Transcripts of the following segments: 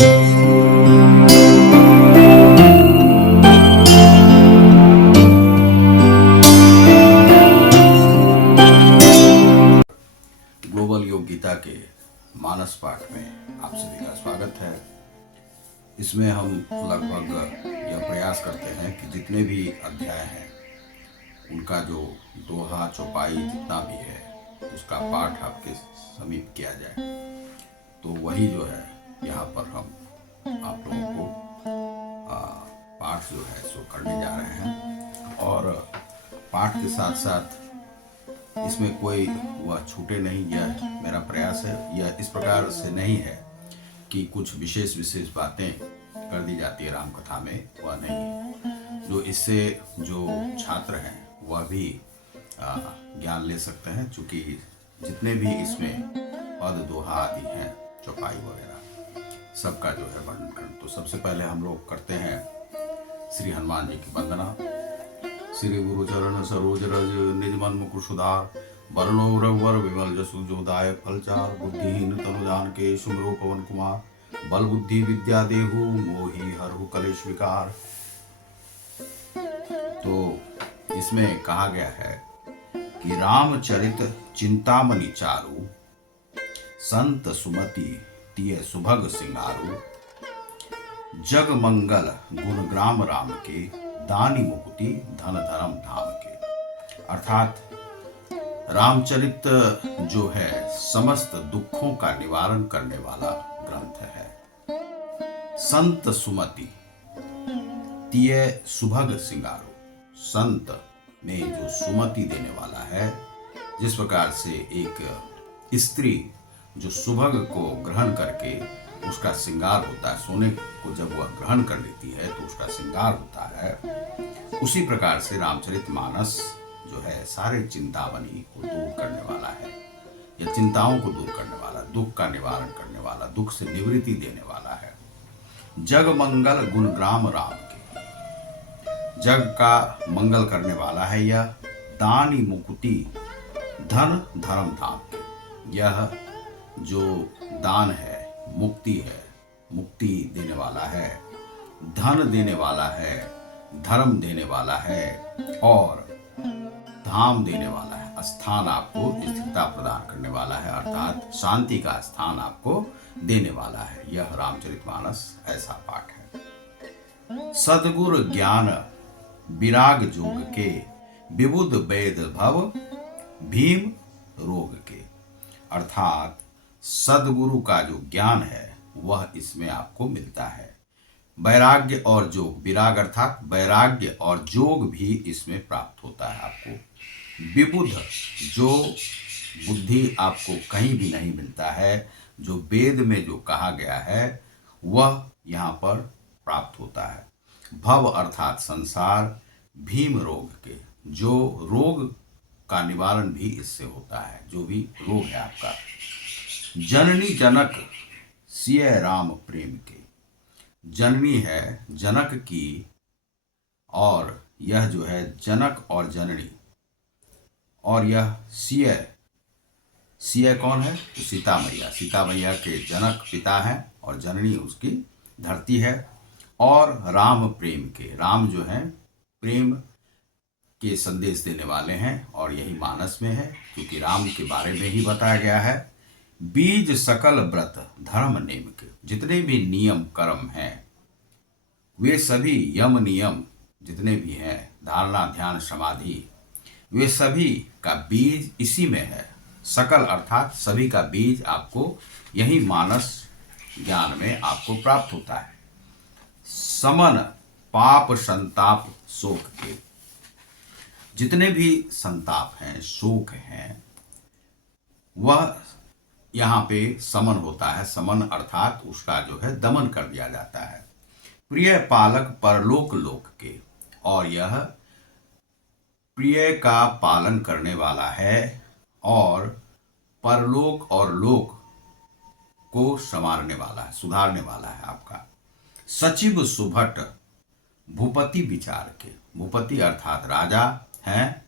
Global योग गीता के मानस पाठ में आप सभी का स्वागत है। इसमें हम लगभग यह प्रयास करते हैं कि जितने भी अध्याय हैं उनका जो दोहा चौपाई जितना भी है उसका पाठ आपके समीप किया जाए। तो वही जो है यहाँ पर हम आप लोगों को पाठ जो है सो करने जा रहे हैं। और पाठ के साथ साथ इसमें कोई वह छूटे नहीं, यह मेरा प्रयास है। यह इस प्रकार से नहीं है कि कुछ विशेष बातें कर दी जाती है राम कथा में, वह नहीं है। जो इससे जो छात्र हैं वह भी ज्ञान ले सकते हैं, क्योंकि जितने भी इसमें पद दोहा आदि हैं चौपाई वगैरह सबका जो है वर्णन। तो सबसे पहले हम लोग करते हैं श्री हनुमान जी की वंदना। श्री गुरु चरण सरोज रज निज मन मुकुर सुधार, वरणो रघुवर विमल जसु जो दायक फलचार। बुद्धिहीन तनु जानिके सुमिरो पवन कुमार, बल बुद्धि विद्या देहु मोहि हरहु कलेश विकार। तो इसमें कहा गया है कि रामचरित चिंतामणि चारु, संत सुमति तिय सुभग सिंगारू। जग मंगल गुण ग्राम राम के, दानी मुक्ति धन धर्म धाम के। अर्थात रामचरित जो है समस्त दुखों का निवारण करने वाला ग्रंथ है। संत सुमति तिय सुभग सिंगारो, संत में जो सुमति देने वाला है, जिस प्रकार से एक स्त्री जो सुभग को ग्रहण करके उसका श्रृंगार होता है, सोने को जब वह ग्रहण कर लेती है तो उसका श्रृंगार होता है, उसी प्रकार से रामचरितमानस जो है सारे चिंतामणि को दूर करने वाला है, या चिंताओं को दूर करने वाला, दुख का निवारण करने वाला, दुख से निवृत्ति देने वाला है। जग मंगल गुण ग्राम राम के, जग का मंगल करने वाला है यह। दानी मुक्ति धन धर्म धाम के, यह जो दान है मुक्ति है, मुक्ति देने वाला है, धन देने वाला है, धर्म देने वाला है और धाम देने वाला है। स्थान आपको स्थिरता प्रदान करने वाला है, अर्थात शांति का स्थान आपको देने वाला है। यह रामचरितमानस ऐसा पाठ है। सद्गुरु ज्ञान विराग जोग के, विबुध वेद भव भीम रोग के। अर्थात सदगुरु का जो ज्ञान है वह इसमें आपको मिलता है। वैराग्य और जोग, विराग अर्थात वैराग्य और जोग भी इसमें प्राप्त होता है आपको। विबुध, जो बुद्धि आपको कहीं भी नहीं मिलता है, जो वेद में जो कहा गया है वह यहाँ पर प्राप्त होता है। भव अर्थात संसार, भीम रोग के, जो रोग का निवारण भी इससे होता है, जो भी रोग है आपका। जननी जनक सिय राम प्रेम के, जननी है जनक की, और यह जो है जनक और जननी, और यह सिय, सिय कौन है? तो सीता मैया, सीता मैया के जनक पिता हैं और जननी उसकी धरती है। और राम प्रेम के, राम जो है प्रेम के संदेश देने वाले हैं, और यही मानस में है क्योंकि राम के बारे में ही बताया गया है। बीज सकल व्रत धर्म नेम के, जितने भी नियम कर्म हैं वे सभी, यम नियम जितने भी हैं, धारणा ध्यान समाधि, वे सभी का बीज इसी में है। सकल अर्थात सभी का बीज आपको यही मानस ज्ञान में आपको प्राप्त होता है। समन पाप संताप शोक के, जितने भी संताप हैं शोक हैं वह यहाँ पे समन होता है। समन अर्थात उसका जो है दमन कर दिया जाता है। प्रिय पालक परलोक लोक के, और यह प्रिय का पालन करने वाला है और परलोक और लोक को संवारने वाला है, सुधारने वाला है आपका। सचिव सुभट भूपति विचार के, भूपति अर्थात राजा हैं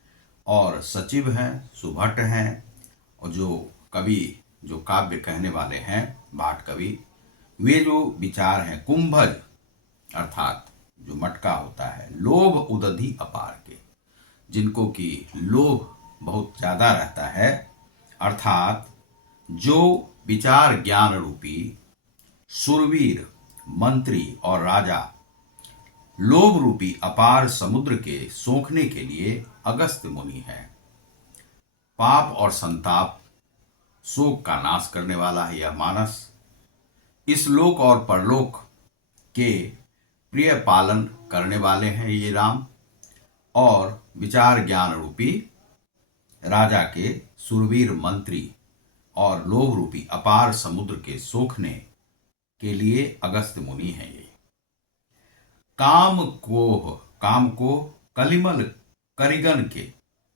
और सचिव हैं, सुभट हैं, और जो कवि जो काव्य कहने वाले हैं भाट कवि, वे जो विचार हैं कुंभज अर्थात जो मटका होता है, लोभ उदधि अपार के, जिनको कि लोभ बहुत ज्यादा रहता है, अर्थात जो विचार ज्ञान रूपी सुरवीर मंत्री और राजा लोभ रूपी अपार समुद्र के सोखने के लिए अगस्त्य मुनि है। पाप और संताप शोक का नाश करने वाला है यह मानस। इस लोक और परलोक के प्रिय पालन करने वाले हैं ये राम, और विचार ज्ञान रूपी राजा के सुरवीर मंत्री और लोभ रूपी अपार समुद्र के सोखने के लिए अगस्त्य मुनि है ये। काम को कलिमल करिगन के,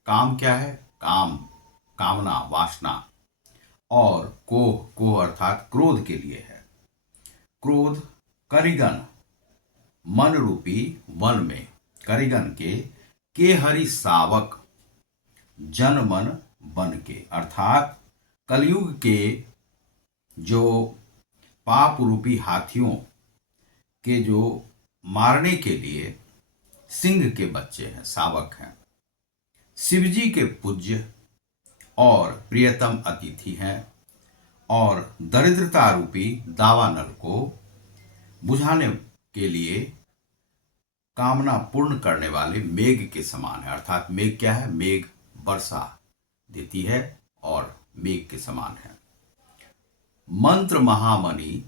काम क्या है? काम, कामना, वासना, और कोह अर्थात क्रोध के लिए है। क्रोध करिगन मन रूपी वन में, करिगन के हरि सावक जन मन बन के, अर्थात कलयुग के जो पाप रूपी हाथियों के जो मारने के लिए सिंह के बच्चे हैं, सावक हैं। शिवजी के पूज्य और प्रियतम अतिथि हैं, और दरिद्रता रूपी दावानल को बुझाने के लिए कामना पूर्ण करने वाले मेघ के समान है। अर्थात मेघ क्या है? मेघ वर्षा देती है और मेघ के समान है। मंत्र महामणि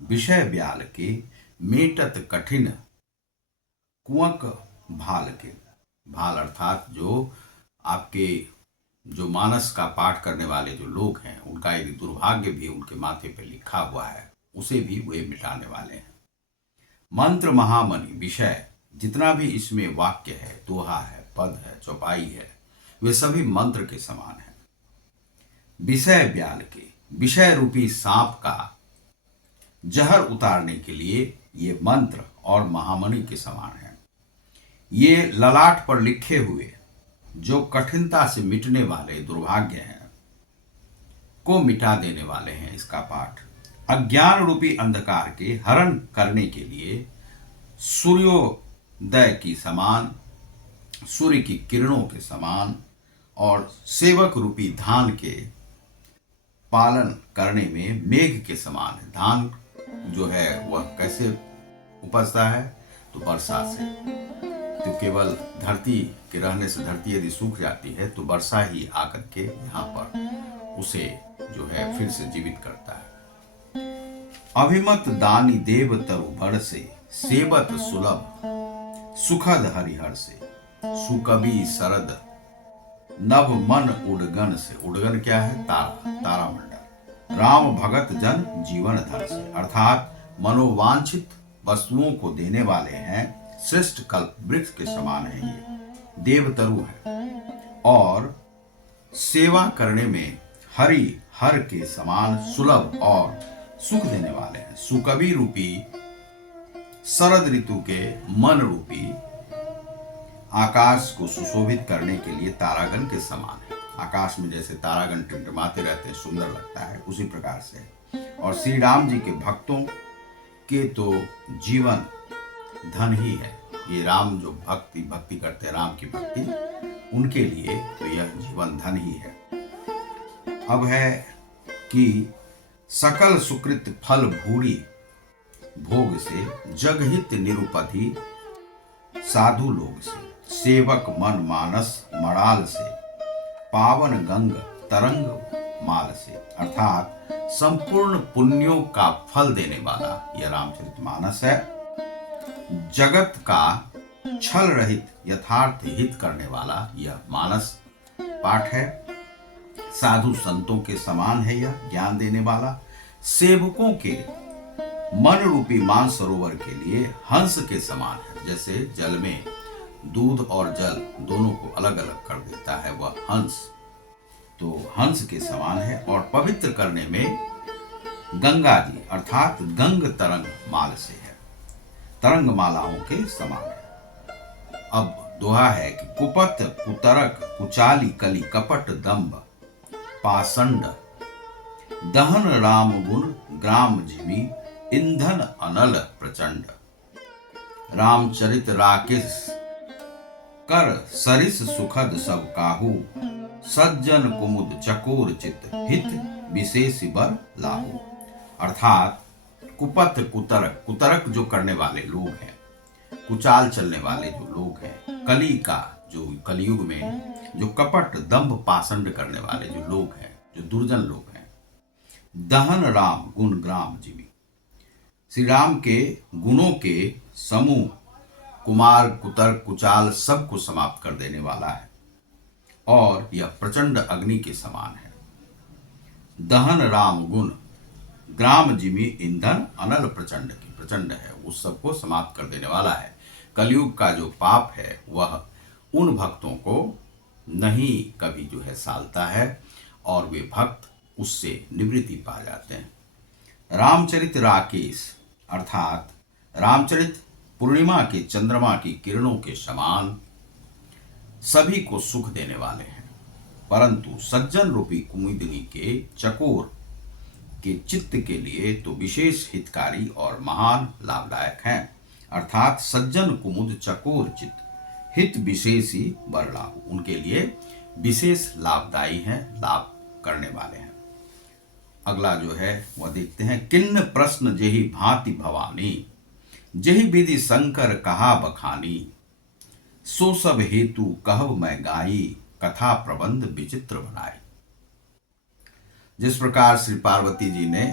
विषय ब्याल के, मेटत कठिन कुंवक भाल के। भाल अर्थात जो आपके जो मानस का पाठ करने वाले जो लोग हैं, उनका यदि दुर्भाग्य भी उनके माथे पे लिखा हुआ है, उसे भी वे मिटाने वाले हैं। मंत्र महामणि विषय, जितना भी इसमें वाक्य है, दोहा है, पद है, चौपाई है, वे सभी मंत्र के समान है। विषय ब्याल के, विषय रूपी सांप का जहर उतारने के लिए ये मंत्र और महामणि के समान है। ये ललाट पर लिखे हुए जो कठिनता से मिटने वाले दुर्भाग्य हैं को मिटा देने वाले हैं इसका पाठ। अज्ञान रूपी अंधकार के हरण करने के लिए सूर्योदय की समान, सूर्य की किरणों के समान, और सेवक रूपी धान के पालन करने में मेघ के समान है। धान जो है वह कैसे उपजता है? तो वर्षा से। तो केवल धरती के रहने से धरती यदि सूख जाती है तो वर्षा ही आकर के यहाँ पर उसे जो है फिर से जीवित करता है। अभिमत दानी देव तरुभर से, सेवत सुलभ सुखद हरिहर से, सुकवि सरद नभ मन उड़गन से। उड़गन क्या है? तारा, तारामंडल। राम भगत जन जीवन धर से, अर्थात मनोवांछित वस्तुओं को देने वाले हैं। श्रेष्ठ कल्प वृक्ष के समान है ये, देवतरु है, और सेवा करने में हरि हर के समान सुलभ और सुख देने वाले हैं। सुकवि रूपी शरद ऋतु के मन रूपी आकाश को सुशोभित करने के लिए तारागण के समान है। आकाश में जैसे तारागण टिमटिमाते रहते हैं, सुंदर लगता है, उसी प्रकार से। और श्री राम जी के भक्तों के तो जीवन धन ही है। ये राम जो भक्ति करते हैं, राम की भक्ति, उनके लिए तो यह जीवन धन ही है। अब है कि सकल सुकृत फल भूरी भोग से, जगहित निरुपधि साधु लोग से, सेवक मन मानस मड़ाल से, पावन गंग तरंग माल से, अर्थात संपूर्ण पुण्यों का फल देने वाला यह रामचरितमानस है। जगत का छल रहित यथार्थ हित करने वाला यह मानस पाठ है। साधु संतों के समान है यह, ज्ञान देने वाला। सेवकों के मन रूपी मानसरोवर के लिए हंस के समान है। जैसे जल में दूध और जल दोनों को अलग अलग कर देता है वह हंस, तो हंस के समान है। और पवित्र करने में गंगा जी अर्थात गंग तरंग माल से है, तरंग मालाओं के समान है। अब दोहा है कि कुपत कुतरक कुचाली कली कपट दंभ पाषंड दहन राम गुण ग्राम जिमी ईंधन अनल प्रचंड। रामचरित राकेश कर सरिस सुखद सब काहू। सज्जन कुमुद चकोर चित हित विशेष बर लाहू। अर्थात कुपथ कुतरक, कुतरक जो करने वाले लोग हैं, कुचाल चलने वाले जो लोग हैं, कली का जो कलयुग में जो कपट दंभ पाषंड करने वाले जो लोग हैं, जो दुर्जन लोग हैं। दहन राम गुण ग्राम जीवी। श्री राम के गुणों के समूह कुमार कुतर्क कुचाल सबको समाप्त कर देने वाला है और यह प्रचंड अग्नि के समान है। दहन राम गुण ग्राम जिमी ईंधन अनल प्रचंड की प्रचंड है, उस सबको समाप्त कर देने वाला है। कलयुग का जो पाप है वह उन भक्तों को नहीं कभी जो है सालता है और वे भक्त उससे निवृत्ति पा जाते हैं। रामचरित राकेश अर्थात रामचरित पूर्णिमा के चंद्रमा की किरणों के समान सभी को सुख देने वाले हैं, परंतु सज्जन रूपी कुमुदिनी के चकोर के चित्त के लिए तो विशेष हितकारी और महान लाभदायक हैं। अर्थात सज्जन कुमुद चकोर चित्त हित विशेषी बरलाहु, उनके लिए विशेष लाभदायी हैं, लाभ करने वाले हैं। अगला जो है वह देखते हैं। किन्न प्रश्न जेहि भांति भवानी। जेहि विधि शंकर कहा बखानी। सो सब हेतु कहब मैं गाई। कथा प्रबंध विचित्र बनाई। जिस प्रकार श्री पार्वती जी ने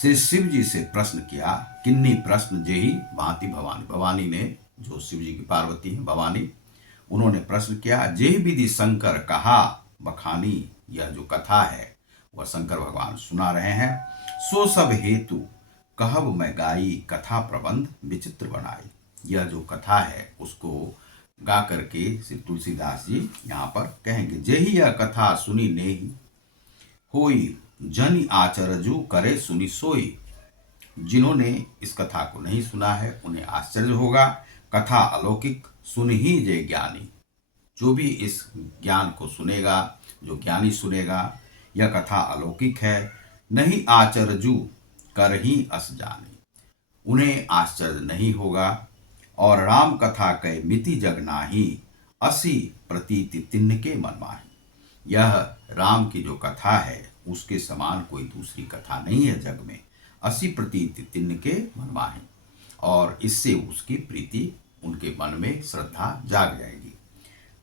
श्री शिव जी से प्रश्न किया, किन्नी प्रश्न जेहि भांति भवानी। भवानी ने, जो शिव जी की पार्वती है भवानी, उन्होंने प्रश्न किया। जेहि विधि शंकर कहा बखानी, यह जो कथा है वह शंकर भगवान सुना रहे हैं। सो सब हेतु कहब मैं गाई। कथा प्रबंध विचित्र बनाई। यह जो कथा है उसको गा करके श्री तुलसीदास जी यहाँ पर कहेंगे। जेहि यह कथा सुनी नेहि होई। जन आचरजु करे सुनी सोई। जिन्होंने इस कथा को नहीं सुना है उन्हें आश्चर्य होगा। कथा अलौकिक सुन ही जय ज्ञानी। जो भी इस ज्ञान को सुनेगा, जो ज्ञानी सुनेगा, यह कथा अलौकिक है। नहीं आचरजु कर ही अस जानी। उन्हें आश्चर्य नहीं होगा। और राम कथा कै मिति जग नाही। असी प्रतीति तिन्न के मन माही। यह राम की जो कथा है उसके समान कोई दूसरी कथा नहीं है जग में। असी प्रतीति तिन्न के मन माही, और इससे उसकी प्रीति उनके मन में श्रद्धा जाग जाएगी।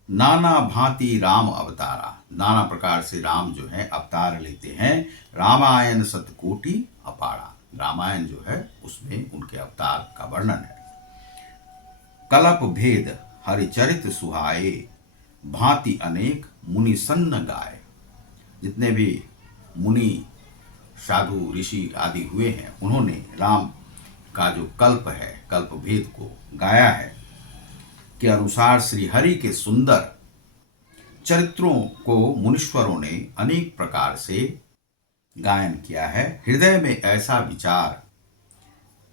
नाना भांति राम अवतारा। नाना प्रकार से राम जो है अवतार लेते हैं। रामायण सतकोटि अपारा। रामायण जो है उसमें उनके अवतार का वर्णन है। कलप भेद हरिचरित सुहाए। भांति अनेक मुनि सन्न गाए। जितने भी मुनि साधु ऋषि आदि हुए हैं उन्होंने राम का जो कल्प है, कल्प भेद को गाया है। के अनुसार श्री हरि के सुंदर चरित्रों को मुनीश्वरों ने अनेक प्रकार से गायन किया है। हृदय में ऐसा विचार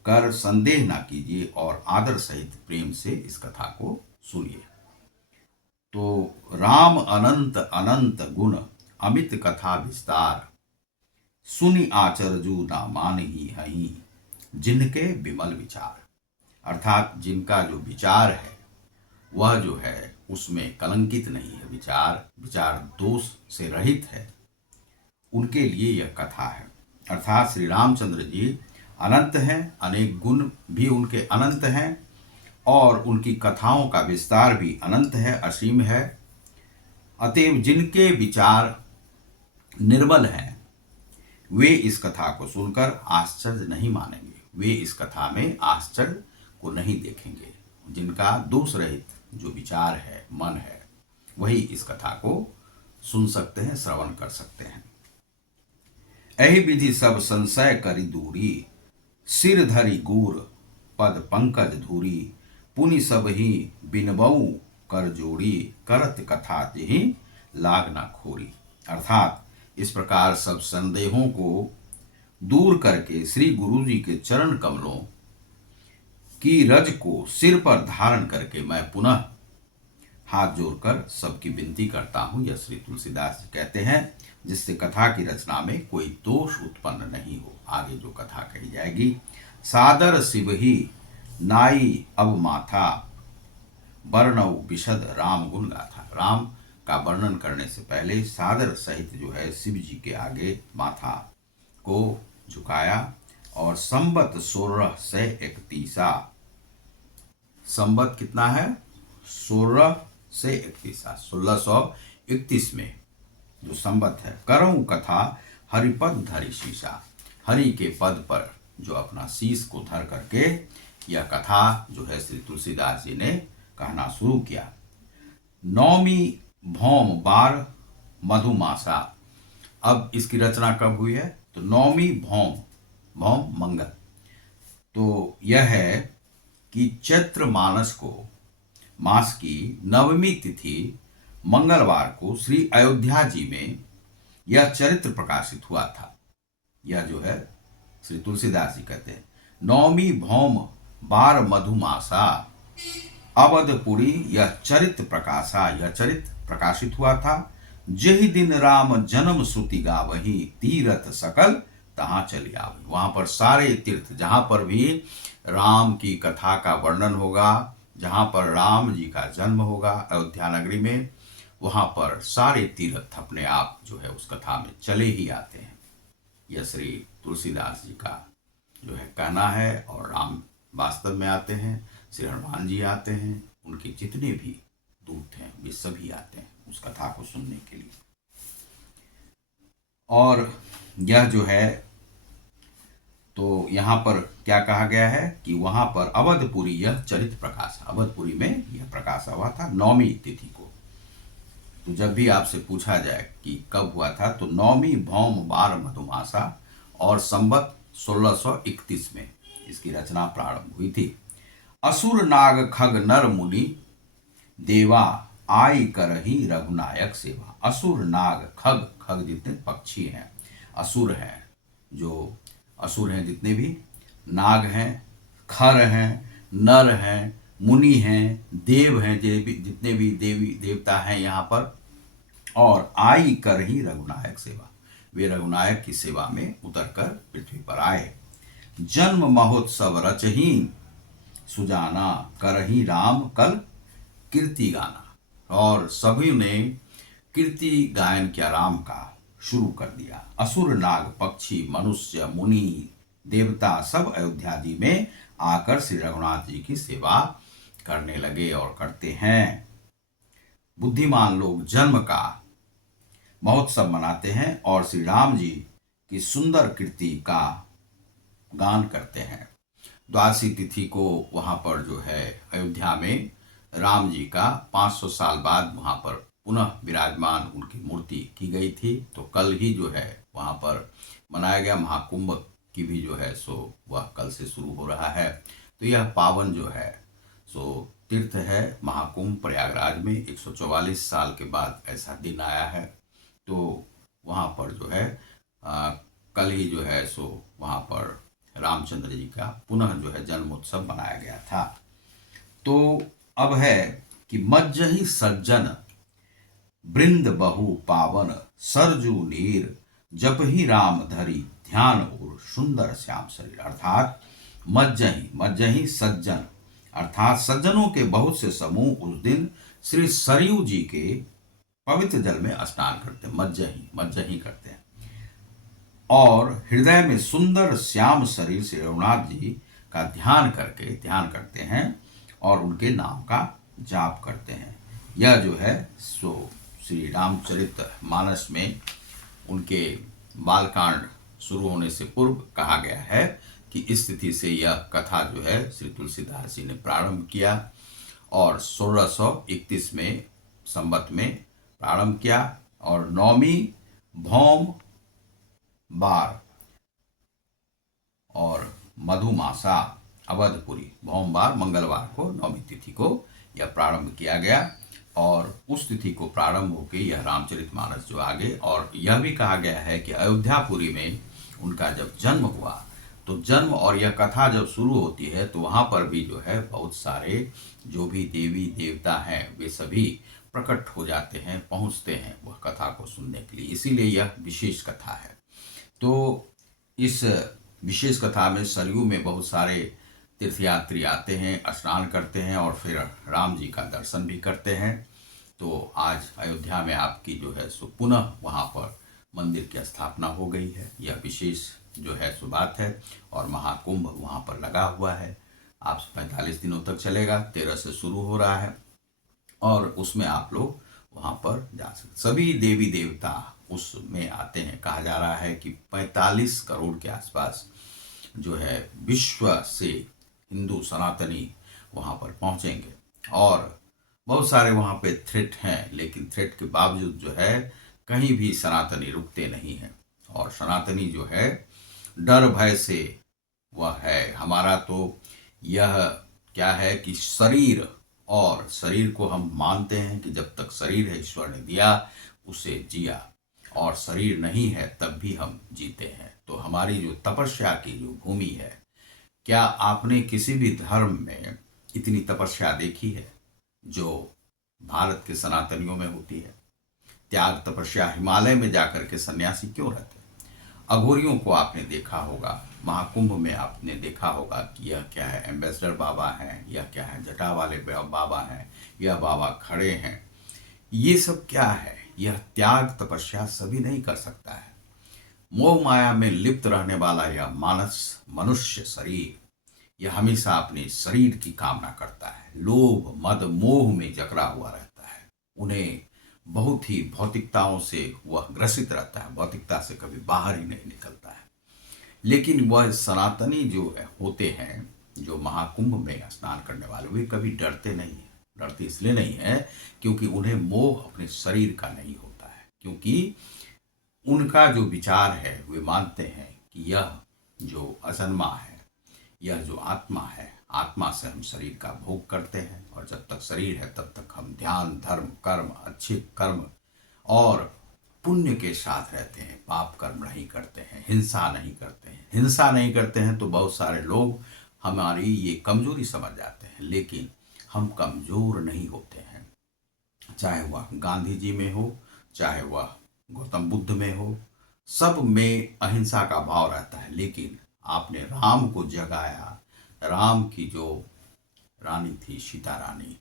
कर संदेह ना कीजिए और आदर सहित प्रेम से इस कथा को सुनिए। तो राम अनंत अनंत गुण अमित कथा विस्तार। सुनि आचरजु ना मान ही हई। जिनके विमल विचार। अर्थात जिनका जो विचार है वह जो है उसमें कलंकित नहीं है, विचार दोष से रहित है, उनके लिए यह कथा है। अर्थात श्री रामचंद्र जी अनंत हैं, अनेक गुण भी उनके अनंत हैं और उनकी कथाओं का विस्तार भी अनंत है, असीम है। अतएव जिनके विचार निर्मल हैं वे इस कथा को सुनकर आश्चर्य नहीं मानेंगे, वे इस कथा में आश्चर्य को नहीं देखेंगे। जिनका दोष रहित जो विचार है, मन है, वही इस कथा को सुन सकते हैं, श्रवण कर सकते हैं। एहि विधि सब संशय करी दूरी। सिर धरि गूर पद पंकज धूरी। पुनि सब ही बिनबऊ कर जोड़ी। करत कथा तिहि लाग न खोरी। अर्थात इस प्रकार सब संदेहों को दूर करके श्री गुरु जी के चरण कमलों की रज को सिर पर धारण करके मैं पुनः हाथ जोड़कर सबकी विनती करता हूं। यह श्री तुलसीदास जी कहते हैं। जिससे कथा की रचना में कोई दोष उत्पन्न नहीं हो। आगे जो कथा कही जाएगी, सादर सिवही नाई अब माथा, वर्णव विशद राम गुण गाथा। राम का वर्णन करने से पहले सादर सहित जो है शिव जी के आगे माथा को झुकाया। और संबत 1631, संबत कितना है? 1631, 1631 में जो संबत है। करऊं कथा हरिपद धरि शीशा, हरि के पद पर जो अपना शीश को धर करके यह कथा जो है श्री तुलसीदास जी ने कहना शुरू किया। नौमी भौम बार मधुमासा। अब इसकी रचना कब हुई है? तो नौमी भौम, भौम मंगल, तो यह है कि चैत्र मानस को मास की नवमी तिथि मंगलवार को श्री अयोध्या जी में यह चरित्र प्रकाशित हुआ था। यह जो है श्री तुलसीदास जी कहते हैं, नौमी भौम बार मधुमासा अवधपुरी यह चरित्र प्रकाशा, यह चरित्र प्रकाशित हुआ था। जेहि दिन राम जन्म श्रुति गावही, तीरथ सकल तहां चली आवही। वहां पर सारे तीर्थ, जहां पर भी राम की कथा का वर्णन होगा, जहां पर राम जी का जन्म होगा अयोध्या नगरी में, वहां पर सारे तीर्थ अपने आप जो है उस कथा में चले ही आते हैं। यह श्री तुलसीदास जी का जो है कहना है। और राम वास्तव में आते हैं, श्री हनुमान जी आते हैं, उनके जितने भी दूत हैं वे सभी आते हैं उस कथा को सुनने के लिए। और यह जो है तो यहाँ पर क्या कहा गया है कि वहां पर अवधपुरी यह चरित्र प्रकाश, अवधपुरी में यह प्रकाश हुआ था नौमी तिथि को। तो जब भी आपसे पूछा जाए कि कब हुआ था, तो नौमी भौम बार मधुमासा और संबत 1631 में इसकी रचना प्रारंभ हुई थी। असुर नाग खग नर मुनि देवा, आई करही रघुनायक सेवा। असुर नाग खग, खग जितने पक्षी हैं, असुर हैं, जो असुर हैं जितने भी, नाग हैं, खर हैं, नर हैं, मुनि हैं, देव हैं, जितने भी देवी देवता हैं यहाँ पर। और आई करही रघुनायक सेवा, वे रघुनायक की सेवा में उतरकर पृथ्वी पर आए। जन्म महोत्सव रचहीन सुजाना, करही राम कल कीर्ति गाना। और सभी ने कीर्ति गायन किया राम का शुरू कर दिया। असुर नाग पक्षी मनुष्य मुनि देवता सब अयोध्या जी में आकर श्री रघुनाथ जी की सेवा करने लगे और करते हैं। बुद्धिमान लोग जन्म का महोत्सव मनाते हैं और श्री राम जी की सुंदर कीर्ति का गान करते हैं। द्वादशी तिथि को वहां पर जो है अयोध्या में राम जी का 500 साल बाद वहां पर पुनः विराजमान उनकी मूर्ति की गई थी। तो कल ही जो है वहां पर मनाया गया महाकुंभ की भी जो है सो वह कल से शुरू हो रहा है। तो यह पावन जो है सो तीर्थ है महाकुंभ प्रयागराज में। 144 साल के बाद ऐसा दिन आया है। तो वहाँ पर जो है कल ही जो है सो वहाँ पर रामचंद्र जी का पुनः जो है जन्मोत्सव मनाया गया था। तो अब है कि मज्जहि सज्जन बृंद बहु पावन, सरजू नीर जप ही राम धरी, ध्यान और सुंदर श्याम शरीर। अर्थात मज्जहि, मज्जहि सज्जन अर्थात सज्जनों के बहुत से समूह उस दिन श्री सरयू जी के पवित्र जल में स्नान करते हैं, मज्जहि, मज्जहि करते हैं। और हृदय में सुंदर श्याम शरीर श्री रघुनाथ जी का ध्यान करते हैं और उनके नाम का जाप करते हैं। यह जो है सो श्री रामचरित मानस में उनके बालकांड शुरू होने से पूर्व कहा गया है कि इस तिथि से यह कथा जो है श्री तुलसीदास जी ने प्रारंभ किया और 1631 में संबत में प्रारंभ किया। और नौमी भौम बार और मधुमासा अवधपुरी, भौमवार मंगलवार को नौमी तिथि को यह प्रारंभ किया गया। और उस तिथि को प्रारंभ होकर यह रामचरितमानस जो आगे, और यह भी कहा गया है कि अयोध्यापुरी में उनका जब जन्म हुआ तो जन्म और यह कथा जब शुरू होती है तो वहाँ पर भी जो है बहुत सारे जो भी देवी देवता हैं वे सभी प्रकट हो जाते हैं, पहुँचते हैं वह कथा को सुनने के लिए, इसीलिए यह विशेष कथा है। तो इस विशेष कथा में सरयू में बहुत सारे तीर्थयात्री आते हैं, स्नान करते हैं और फिर राम जी का दर्शन भी करते हैं। तो आज अयोध्या में आपकी जो है सो पुनः वहाँ पर मंदिर की स्थापना हो गई है, यह विशेष जो है सो बात है। और महाकुंभ वहाँ पर लगा हुआ है, आप 45 दिनों तक चलेगा, 13 से शुरू हो रहा है और उसमें आप लोग वहाँ पर जा सकते। सभी देवी देवता उसमें आते हैं, कहा जा रहा है कि 45 करोड़ के आसपास जो है विश्व से हिंदू सनातनी वहाँ पर पहुँचेंगे। और बहुत सारे वहाँ पे थ्रेट हैं, लेकिन थ्रेट के बावजूद जो है कहीं भी सनातनी रुकते नहीं हैं। और सनातनी जो है डर भय से वह है, हमारा तो यह क्या है कि शरीर, और शरीर को हम मानते हैं कि जब तक शरीर है ईश्वर ने दिया उसे जिया, और शरीर नहीं है तब भी हम जीते हैं। तो हमारी जो तपस्या की जो भूमि है, क्या आपने किसी भी धर्म में इतनी तपस्या देखी है जो भारत के सनातनियों में होती है? त्याग तपस्या, हिमालय में जाकर के सन्यासी क्यों रहते हैं? अघोरियों को आपने देखा होगा, महाकुंभ में आपने देखा होगा कि यह क्या है, एम्बेसडर बाबा हैं, यह क्या है, जटा वाले बाबा हैं, यह बाबा खड़े हैं। ये सब क्या है? यह त्याग तपस्या सभी नहीं कर सकता है। मोह माया में लिप्त रहने वाला यह मानस मनुष्य शरीर, यह हमेशा अपने शरीर की कामना करता है, लोभ मद मोह में जकड़ा हुआ रहता है। उन्हें बहुत ही भौतिकताओं से वह ग्रसित रहता है, भौतिकता से कभी बाहर ही नहीं निकलता है। लेकिन वह सनातनी जो होते हैं, जो महाकुंभ में स्नान करने वाले, वे कभी डरते नहीं हैं। डरते इसलिए नहीं है क्योंकि उन्हें मोह अपने शरीर का नहीं होता है, क्योंकि उनका जो विचार है वे मानते हैं कि यह जो अजन्मा है, यह जो आत्मा है, आत्मा से हम शरीर का भोग करते हैं, और जब तक शरीर है तब तक हम ध्यान धर्म कर्म अच्छे कर्म और पुण्य के साथ रहते हैं, पाप कर्म नहीं करते हैं, हिंसा नहीं करते हैं। हिंसा नहीं करते हैं तो बहुत सारे लोग हमारी ये कमजोरी समझ जाते हैं, लेकिन हम कमजोर नहीं होते हैं। चाहे वह गांधी जी में हो, चाहे वह गौतम बुद्ध में हो, सब में अहिंसा का भाव रहता है। लेकिन आपने राम को जगाया, राम की जो रानी थी सीता रानी,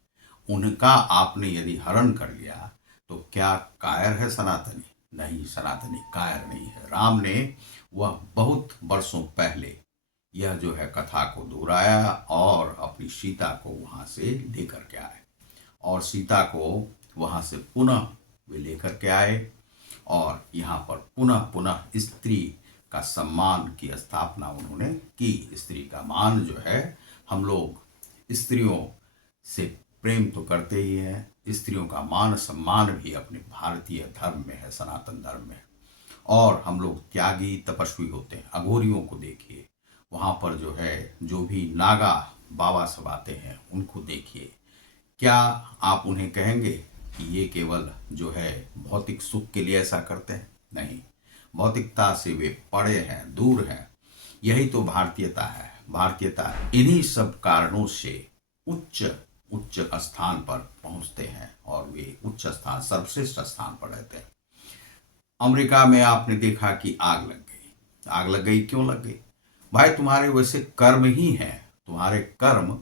उनका आपने यदि हरण कर लिया तो क्या कायर है सनातनी? नहीं, सनातनी कायर नहीं है। राम ने वह बहुत वर्षों पहले यह जो है कथा को दोहराया और अपनी सीता को वहां से लेकर के आए, और सीता को वहां से पुनः वे लेकर के आए, और यहाँ पर पुनः पुनः स्त्री का सम्मान की स्थापना उन्होंने की। स्त्री का मान जो है, हम लोग स्त्रियों से प्रेम तो करते ही हैं, स्त्रियों का मान सम्मान भी अपने भारतीय धर्म में है, सनातन धर्म में। और हम लोग त्यागी तपस्वी होते हैं। अघोरियों को देखिए, वहाँ पर जो है जो भी नागा बाबा सब आते हैं उनको देखिए, क्या आप उन्हें कहेंगे कि ये केवल जो है भौतिक सुख के लिए ऐसा करते हैं? नहीं, भौतिकता से वे पड़े हैं, दूर हैं। यही तो भारतीयता है। भारतीयता इन्हीं सब कारणों से उच्च उच्च स्थान पर पहुंचते हैं, और वे उच्च स्थान, सर्वश्रेष्ठ स्थान पर रहते हैं। अमेरिका में आपने देखा कि आग लग गई। आग लग गई, क्यों लग गई? भाई तुम्हारे वैसे कर्म ही हैं, तुम्हारे कर्म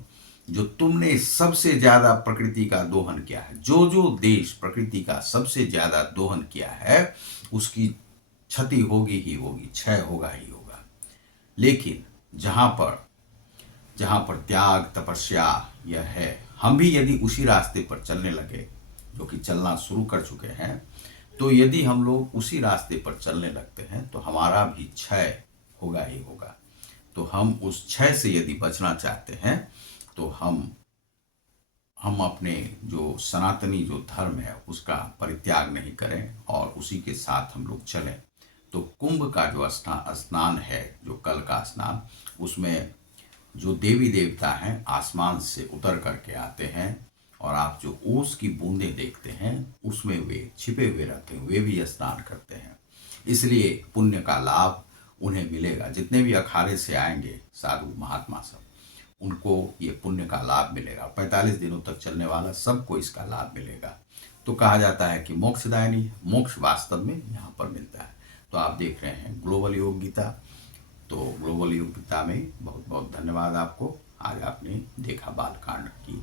जो तुमने सबसे ज्यादा प्रकृति का दोहन किया है। जो जो देश प्रकृति का सबसे ज्यादा दोहन किया है उसकी क्षति होगी ही होगी, क्षय होगा ही होगा। लेकिन जहां पर त्याग तपस्या यह है, हम भी यदि उसी रास्ते पर चलने लगे, जो कि चलना शुरू कर चुके हैं, तो यदि हम लोग उसी रास्ते पर चलने लगते हैं तो हमारा भी क्षय होगा ही होगा। तो हम उस क्षय से यदि बचना चाहते हैं तो हम अपने जो सनातनी जो धर्म है उसका परित्याग नहीं करें और उसी के साथ हम लोग चलें। तो कुंभ का जो स्नान है, जो कल का स्नान, उसमें जो देवी देवता हैं आसमान से उतर करके आते हैं, और आप जो ओस की बूंदें देखते हैं उसमें वे छिपे हुए रहते हैं, वे भी स्नान करते हैं। इसलिए पुण्य का लाभ उन्हें मिलेगा। जितने भी अखाड़े से आएंगे साधु महात्मा सब, उनको ये पुण्य का लाभ मिलेगा। 45 दिनों तक चलने वाला सबको इसका लाभ मिलेगा। तो कहा जाता है कि मोक्षदायिनी, मोक्ष वास्तव में यहाँ पर मिलता है। तो आप देख रहे हैं ग्लोबल योग गीता। तो ग्लोबल योग गीता में बहुत बहुत धन्यवाद आपको। आज आपने देखा बालकांड की